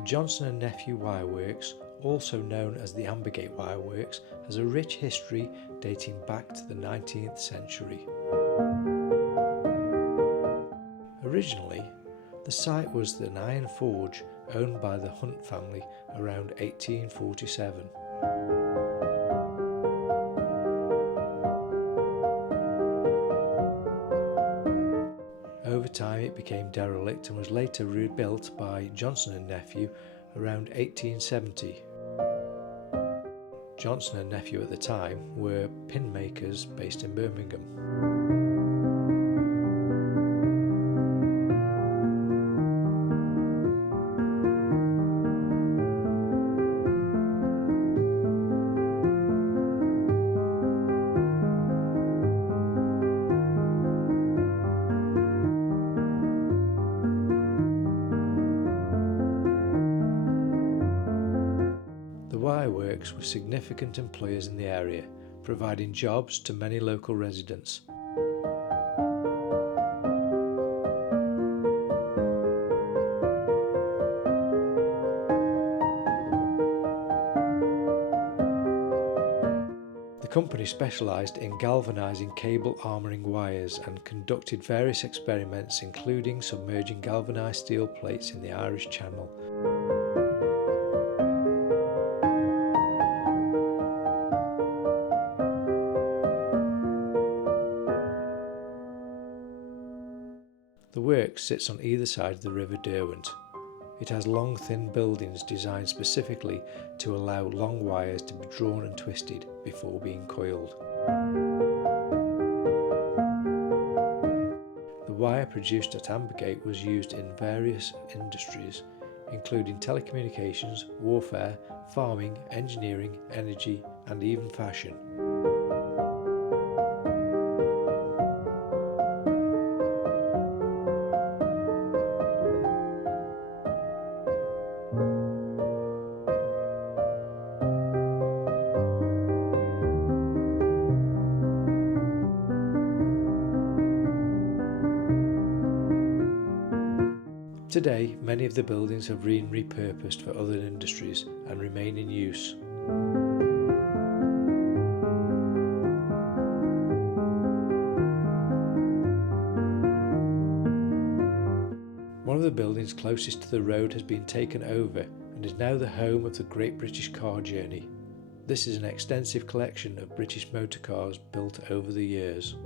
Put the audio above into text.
The Johnson and Nephew Wireworks, also known as the Ambergate Wireworks, has a rich history dating back to the 19th century. Originally, the site was an iron forge owned by the Hunt family around 1847. Over time it became derelict and was later rebuilt by Johnson and Nephew around 1870. Johnson and Nephew at the time were pin makers based in Birmingham. The Wireworks were significant employers in the area, providing jobs to many local residents. The company specialised in galvanizing cable armouring wires and conducted various experiments including submerging galvanized steel plates in the Irish Channel. The works sits on either side of the River Derwent. It has long thin buildings designed specifically to allow long wires to be drawn and twisted before being coiled. The wire produced at Ambergate was used in various industries, including telecommunications, warfare, farming, engineering, energy, and even fashion. Today, many of the buildings have been repurposed for other industries and remain in use. One of the buildings closest to the road has been taken over and is now the home of the Great British Car Journey. This is an extensive collection of British motor cars built over the years.